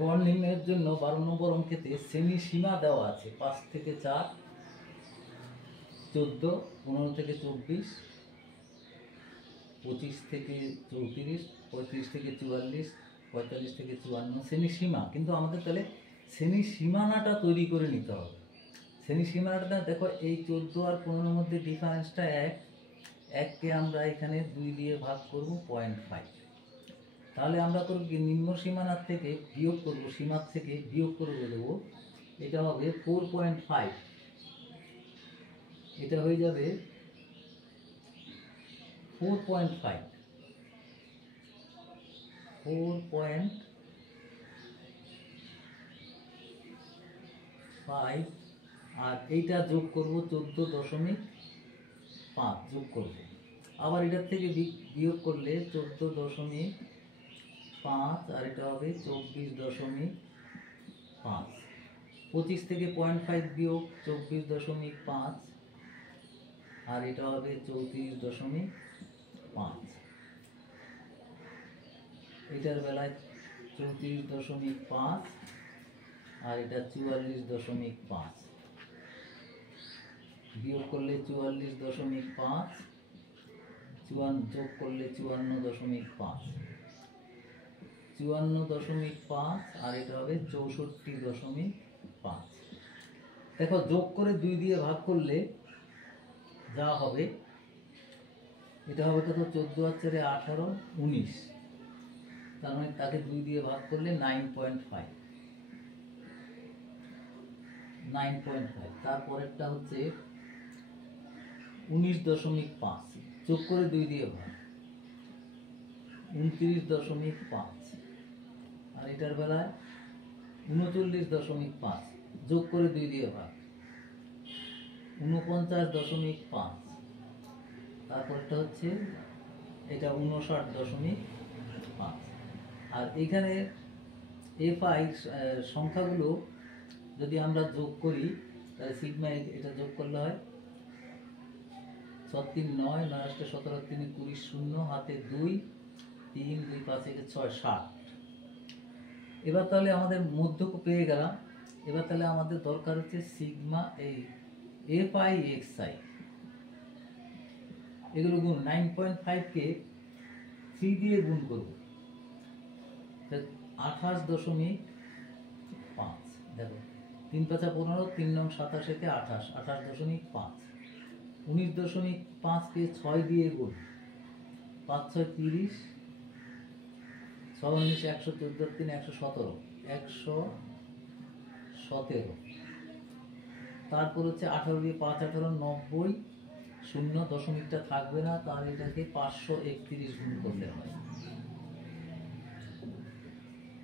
গড় নির্ণয়ের জন্য 12 নম্বর অঙ্কেতে শ্রেণী সীমা দেওয়া আছে 5 থেকে 4, 14, 15 থেকে 24, 25 থেকে 34, 35 থেকে 44, 45 থেকে 54 শ্রেণী সীমা। কিন্তু আমাদের তাহলে শ্রেণী সীমানাটা তৈরি করে নিতে হবে। শ্রেণী সীমানাটা দেখো, এই 14 আর 15-এর মধ্যে ডিফারেন্সটা 1, 1কে আমরা এখানে 2 দিয়ে ভাগ করব 0.5। তাহলে আমরা করব কি, নিম্ন সীমানার থেকে বিয়োগ করব, সীমার থেকে বিয়োগ করে দেবো, এটা হবে 4.5, এটা হয়ে যাবে 4.5, 4.5, আর এইটা যোগ করব 14.5 যোগ করব। আবার এটার থেকে বিয়োগ করলে 14.5, আর এটা হবে 24.5। 25 থেকে 0.5 বিয়োগ 24.5, আর এটা হবে 34.5। এটার বেলায় 34.5, আর এটা 44.5, বিয়োগ করলে 44.5, যোগ করলে 54.5, 54.5, আর এটা হবে 64.5। দেখো, যোগ করে 2 দিয়ে ভাগ করলে যা হবে, এটা হবে কত, 14 আর 4 18, 19, তার মানে তাকে 2 দিয়ে ভাগ করলে 9.5। তারপরেরটা হচ্ছে 19.5, যোগ করে 2 দিয়ে ভাগ 29.5, আর এটার বেলায় 39.5, যোগ করে 2 দিয়ে ভাগ 49.5, তারপরটা হচ্ছে এটা 59.5। আর এখানে এফআই সংখ্যাগুলো যদি আমরা যোগ করি, তাহলে সিগমা এটা যোগ করলে হয় 6 3 9, 9 8 17, 3 20, 0 হাতে 2, 3 2 5 1 6 7। এবার তাহলে আমাদের মধ্যক পেয়ে গেলাম। এবার তাহলে আমাদের দরকার হচ্ছে সিগমা এই এফআই এক্সআই, এগুলো গুণ 9.5কে 3 দিয়ে গুণ করব, 28.5। দেখো, 3 5 15, 3 9 27, 28, 28.5। 19.5কে 6 দিয়ে গুণ, 5 6 30, 6 19 114, 3 117, 117। তারপর হচ্ছে 18 দিয়ে 5 18, 90, 0 দশমিকটা থাকবে না, তাহলে এটাকে 531 গুণ করলে হয়।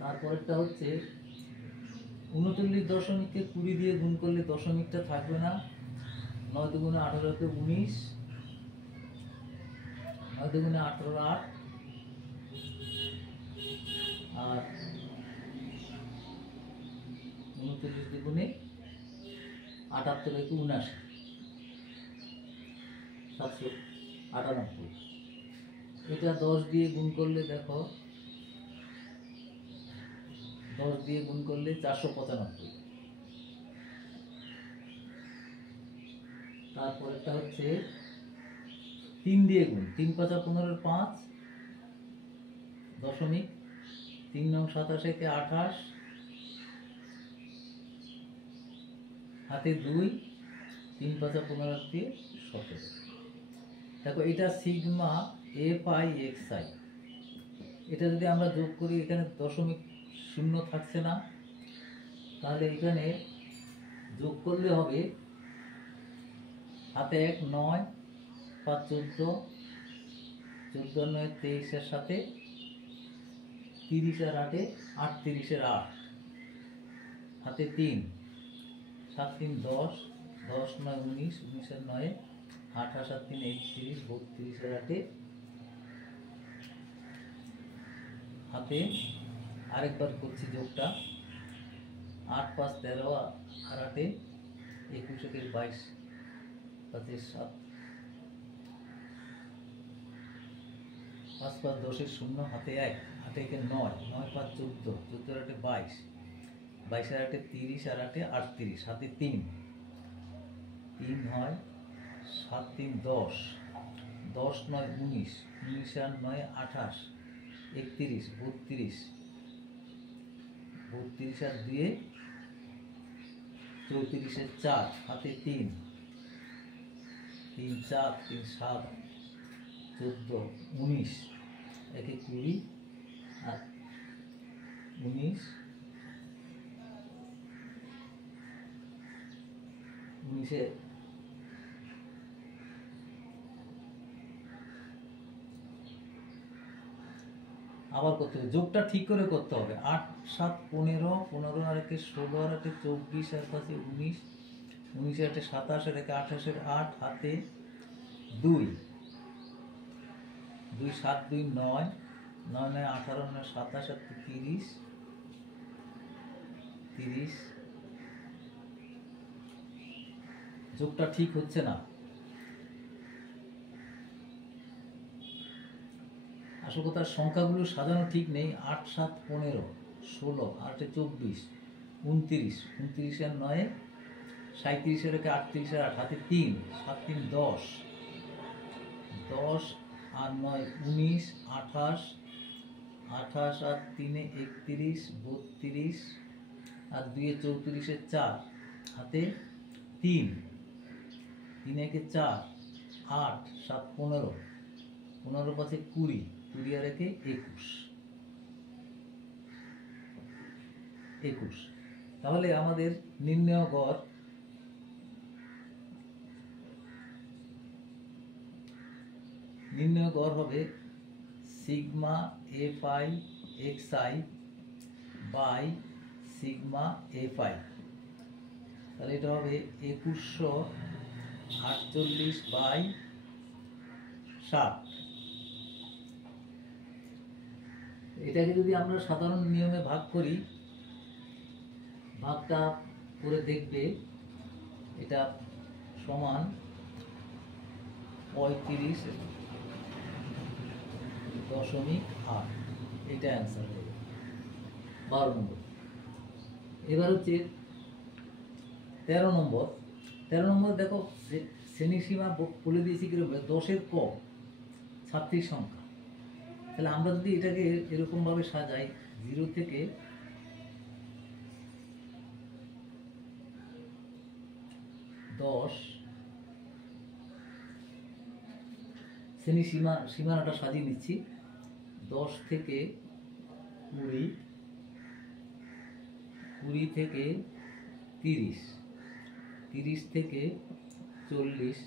তারপরেরটা হচ্ছে 39.কে 20 দিয়ে গুণ করলে দশমিকটা থাকবে না, 9 দুগুণে 18কে 19, 9 দুগুণে 18 8, আর 39 দুগুণে 78 কে 79, 798। এটা 10 দিয়ে গুণ করলে, দেখো 10 দিয়ে গুণ করলে 495। তারপরেরটা হচ্ছে 3 দিয়ে গুণ, 3 5 15, 5 দশমিক, 3 9 27 কে 28, হাতে 2, 3 5 15 দিয়ে 17। দেখো, এটা সিগমা এফআই এক্সআই। এটা যদি আমরা যোগ করি, এখানে দশমিক শূন্য থাকছে না, তাহলে এখানে যোগ করলে হবে হাতে 1 9, 5 14, 14 9 23 এর সাথে 30 আর 8 38 এর 8, হাতে 3, 7 3 10, 10 9 19, 19 এর 9, 8 7 3 31, 32 এর 8, হাতে আরেকবার করছি যোগটা, 8 5 13, আর 8 21 22, 5 7, 5 5 10 0, হাতে 1, হাতে এটা একে 9, 9 5 14, 14 আর 8 22, 22 আর 8 30, আর 8 38, হাতে 3, 3 হয় 7 3 10, 10 9 19, 19 আর 9 28, 31 32, 32 আর 2 34, 4 হাতে 3, 3 4 3 7 14 19, একে 20 আর 19, 19-এ আবার করতে হবে, যোগটা ঠিক করে করতে হবে। 8 7 15, 15 আর 1 16, আর 1 24, আর 5 19, 19 আর 1 27, আর 1 28, 8 হাতে 2, 2 7 2 9, 9 9 18, 9 27, আর 30, 30, যোগটা ঠিক হচ্ছে না। আসল কথা সংখ্যাগুলো সাজানো ঠিক নেই। 8 7 15, 16, 8 24, 29, 29 আর 9 37, আর 38, আর 8 হাতে 3, 7 3 10, 10 আর 9 19, 28, 28 আর 3 31, 32, আর 2 34, 4 হাতে 3, 3 1 4, 8 7 15, 15 5 20, 20 আর 1 21, 21। তাহলে আমাদের নির্ণয় গড় হবে sigma FI XI by sigma FI. তাহলে এটা হবে 2148 বাই 60। এটাকে যদি আমরা সাধারণ নিয়মে ভাগ করি, ভাগটা করে দেখবে এটা সমান 35.8, এটা অ্যান্সার হবে 12 নম্বর। এবার হচ্ছে 13 নম্বর। 13 নম্বর দেখো শ্রেণী সীমা বলে দিয়েছি কিরকম, 10-এর কম ছাত্রীর সংখ্যা। তাহলে আমরা যদি এটাকে এরকম ভাবে সাজাই, 0 থেকে 10 শ্রেণী সীমানাটা সাজিয়ে নিচ্ছি। 10 থেকে 20, 20 থেকে 30, 30 থেকে 40,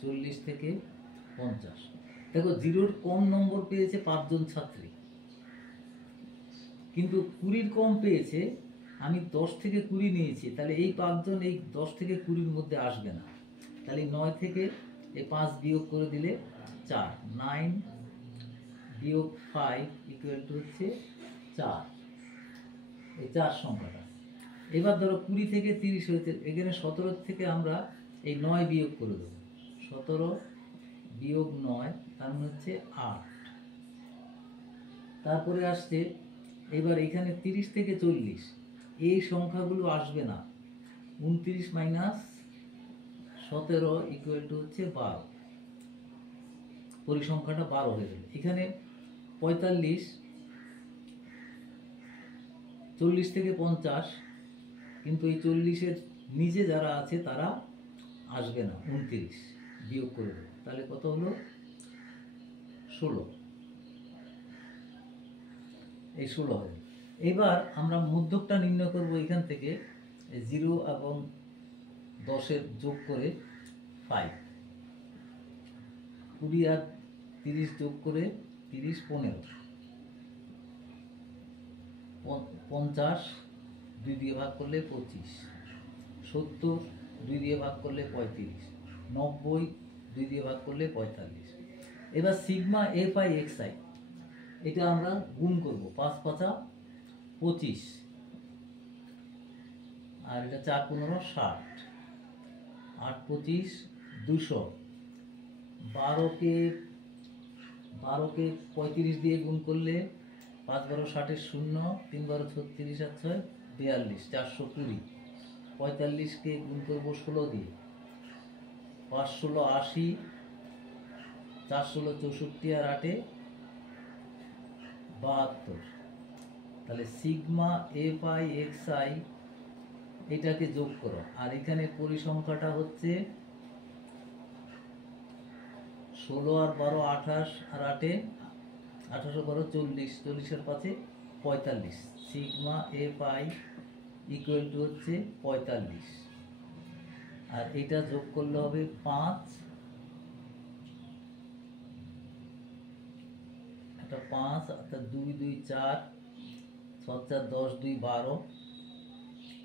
40 থেকে 50। দেখো 0-র কম নম্বর পেয়েছে 5 জন ছাত্রী, কিন্তু 20-র কম পেয়েছে। আমি 10 থেকে 20 নিয়েছি, তাহলে এই 5 জন এই 10 থেকে 20-র মধ্যে আসবে না। তাহলে 9 থেকে এই 5 বিয়োগ করে দিলে 4, 9 বিয়োগ 5 ইকুয়াল টু হচ্ছে 4, এই 4 সংখ্যাটা। এবার ধরো 20 থেকে 30 হয়েছে, এখানে 17 থেকে আমরা এই 9 বিয়োগ করে দেবো। 17 বিয়োগ 9 তার মানে হচ্ছে 8। তারপরে আসছে এবার এখানে 30 থেকে 40, এই সংখ্যাগুলো আসবে না। 29 মাইনাস 17 ইকুয়াল টু হচ্ছে 12, পরিসংখ্যাটা 12 হয়ে গেল। এখানে 45, 40 থেকে 50, কিন্তু এই 40-এর নিচে যারা আছে তারা আসবে না। 29 বিয়োগ করে দেবো, তাহলে কত হলো 16, এই 16 হবে। এবার আমরা মধ্যকটা নির্ণয় করব। এখান থেকে 0 এবং 10-এর যোগ করে 5, 20 আর 30 যোগ করে 30 15, 50 2 দিয়ে ভাগ করলে 25, 70 2 দিয়ে ভাগ করলে 35, 90 2 দিয়ে ভাগ করলে 45। এবার sigma F I X I এটা আমরা গুণ করব। 5 5 25, আর এটা 4 15 60, 8 25 200, 12কে 35 দিয়ে গুণ করলে 5 12 60 শূন্য, 3 12 36 আর 6 42, 420। 45কে গুণ করবো 16 দিয়ে, 5 16 80, 4 16 64 আর 8 72। তাহলে sigma F I X I এটাকে যোগ করো, আর এখানে পরিসংখ্যাটা হচ্ছে 16 আর 12 28 আর 8 18 12 40, 40 আর 5 45। Sigma F I equal to হচ্ছে 45, আর এটা যোগ করলে হবে 5, একটা 5, অর্থাৎ 2 2 4, 6 4 10, 2 12,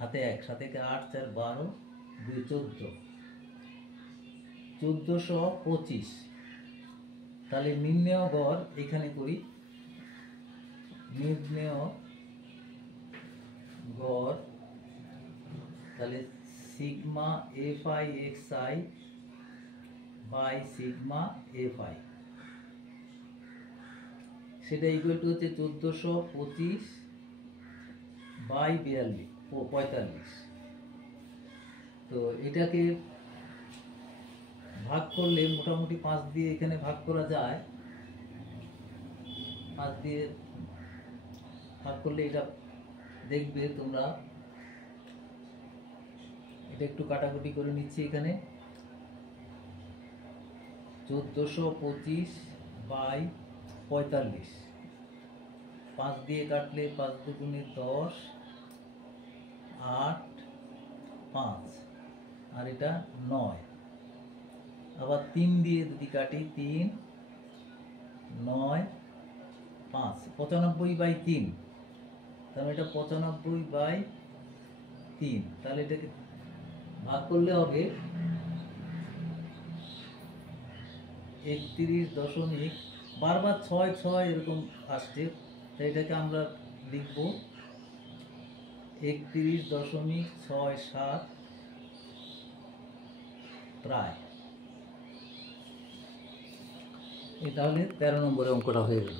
হাতে 1, 7 1 8, 4 12, 2 14, 1425। তাহলে নির্ণেয় গড় এখানে করি, নির্ণেয় গড়, তাহলে sigma F I X I by sigma F I, সেটা ইকুয়াল টু হচ্ছে 1425 বাই 45। তো এটাকে ভাগ করলে মোটামুটি 5 দিয়ে এখানে ভাগ করা যায়, 5 দিয়ে ভাগ করলে এটা দেখবে তোমরা, এটা একটু কাটাকুটি করে নিচ্ছি। এখানে 1425 বাই 45, 5 দিয়ে কাটলে 5 দুগুণে 10, 8 5, আর এটা 9। আবার 3 দিয়ে যদি কাটি, 3 9 5, 95 বাই 3, তাহলে এটা 95 বাই 3। তাহলে এটাকে ভাগ করলে হবে 31 দশমিক, বারবার 6 6 এরকম আসছে, তাই এটাকে আমরা লিখব 31.67 প্রায়। এই তাহলে 13 নম্বরের অঙ্কটা হয়ে গেল।